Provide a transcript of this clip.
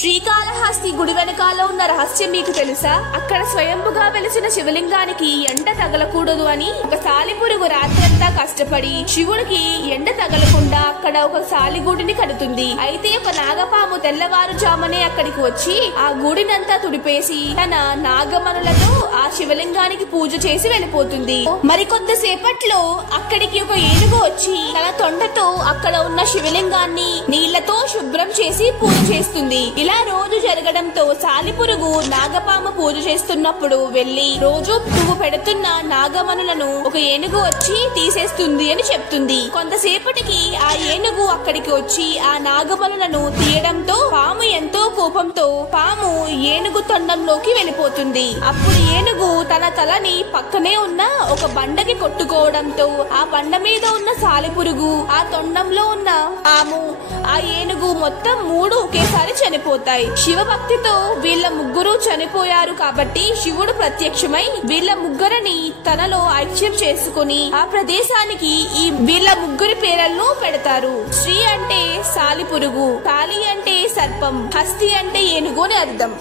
శ్రీకాళహస్తి గుడి వెనకాల ఉన్న రహస్యం మీకు తెలుసా? అక్కడ స్వయంభుగా వెలిసిన శివలింగానికి ఎండ తగలకూడదు అని ఒక సాలిపురుగు రాత్రంతా కష్టపడి శివుడికి ఎండ తగలకుండా అక్కడ ఒక సాలిగూడిని కడుతుంది. అయితే ఒక నాగపాము తెల్లవారుజామునే అక్కడికి వచ్చి ఆ గూడినంతా తుడిపేసి తన నాగమనులతో ఆ శివలింగానికి పూజ చేసి వెళ్ళిపోతుంది. మరికొద్దిసేపట్లో అక్కడికి ఒక ఏనుగు వచ్చి తన తొండతో అక్కడ ఉన్న శివలింగాన్ని నీళ్లతో శుభ్రం చేసి పూజ చేస్తుంది. ఇలా రోజు జరగడంతో సాలిపురుగు నాగపాము పూజ చేస్తున్నప్పుడు వెళ్లి రోజు పువ్వు పెడుతున్న నాగమనులను ఒక ఏనుగు వచ్చి తీసేస్తుంది అని చెప్తుంది. కొంతసేపటికి ఆ ఏనుగు అక్కడికి వచ్చి ఆ నాగమనులను తీయడంతో పాము ఎంతో కోపంతో పాము ఏనుగు తొండంలోకి వెళ్ళిపోతుంది. అప్పుడు ఏనుగు తన తలని పక్కనే ఉన్న ఒక బండకి కొట్టుకోవడంతో ఆ బండ మీద ఉన్న సాలిపురుగు, ఆ తొండంలో ఉన్న పాము, ఆ ఏనుగు మొత్తం 3 ఒకేసారి చనిపోతాయి. శివభక్తితో వీళ్ళ ముగ్గురు చనిపోయారు కాబట్టి శివుడు ప్రత్యక్షమై వీళ్ళ ముగ్గురిని తనలో ఐక్యం చేసుకుని ఆ ప్రదేశానికి ఈ వీళ్ళ ముగ్గురి పేర్లను పెడతారు. శ్రీ అంటే సాలిపురుగు, కాళి అంటే సర్పం, హస్తి అంటే ఏనుగు అని అర్థం.